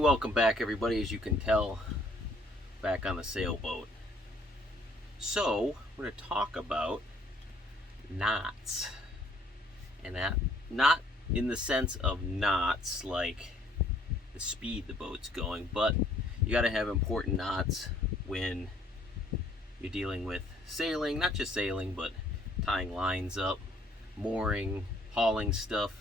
welcome back everybody. As you can tell, back on the sailboat. So we're going to talk about knots, and that not in the sense of knots like the speed the boat's going, but you got to have important knots when you're dealing with sailing, not just sailing, but tying lines up, mooring, hauling stuff.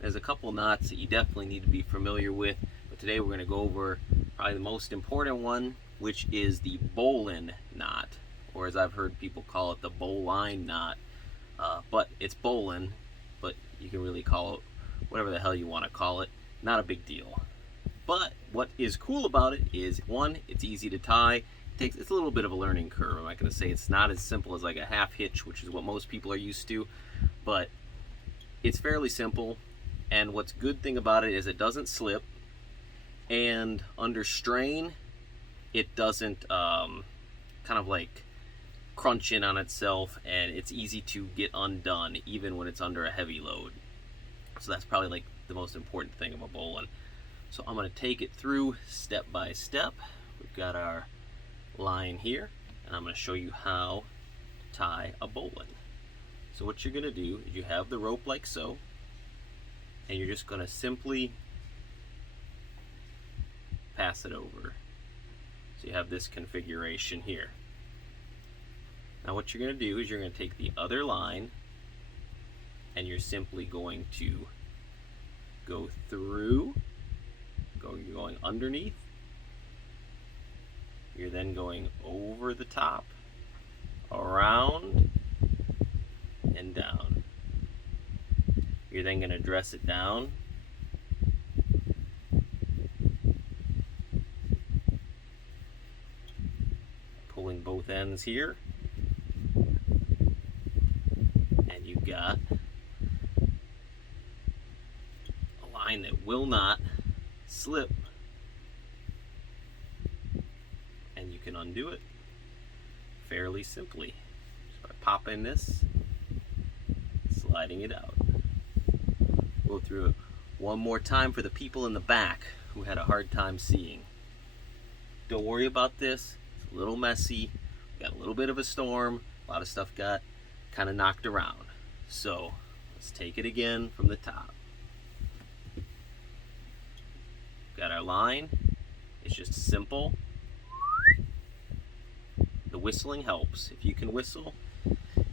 There's a couple knots that you definitely need to be familiar with, but today we're going to go over probably the most important one, which is the Bowline knot, or as I've heard people call it, the Bowline knot. But it's Bowline, but you can really call it whatever the hell you want to call it. Not a big deal. But what is cool about it is, one, it's easy to tie. It's a little bit of a learning curve. I'm not going to say it's not as simple as like a half hitch, which is what most people are used to, but it's fairly simple. And what's good thing about it is it doesn't slip, and under strain it doesn't kind of like crunch in on itself, and it's easy to get undone even when it's under a heavy load. So that's probably like the most important thing of a bowline. So I'm going to take it through step by step. We've got our line here, and I'm going to show you how to tie a bowline. So what you're going to do is you have the rope like so, and you're just going to simply pass it over. So you have this configuration here. Now what you're going to do is you're going to take the other line, and you're simply going to go through, you're going underneath, you're then going over the top, around, and down. You're then going to dress it down, pulling both ends here, and you've got a line that will not slip, and you can undo it fairly simply just by popping this, sliding it out. Go through it one more time for the people in the back who had a hard time seeing. Don't worry about this. It's a little messy. We got a little bit of a storm. A lot of stuff got kind of knocked around. So let's take it again from the top. Got our line. It's just simple. The whistling helps. If you can whistle,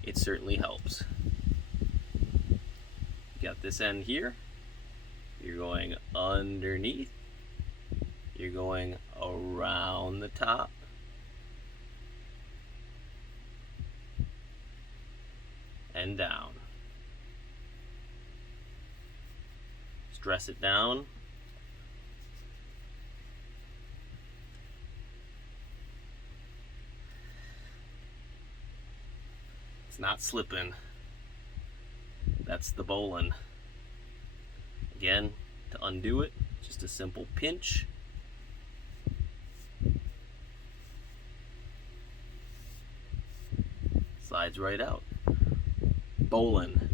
it certainly helps. Got this end here, you're going underneath, you're going around the top, and down. Just dress it down. It's not slipping. That's the bowline. Again, to undo it, just a simple pinch. Slides right out. Bowline.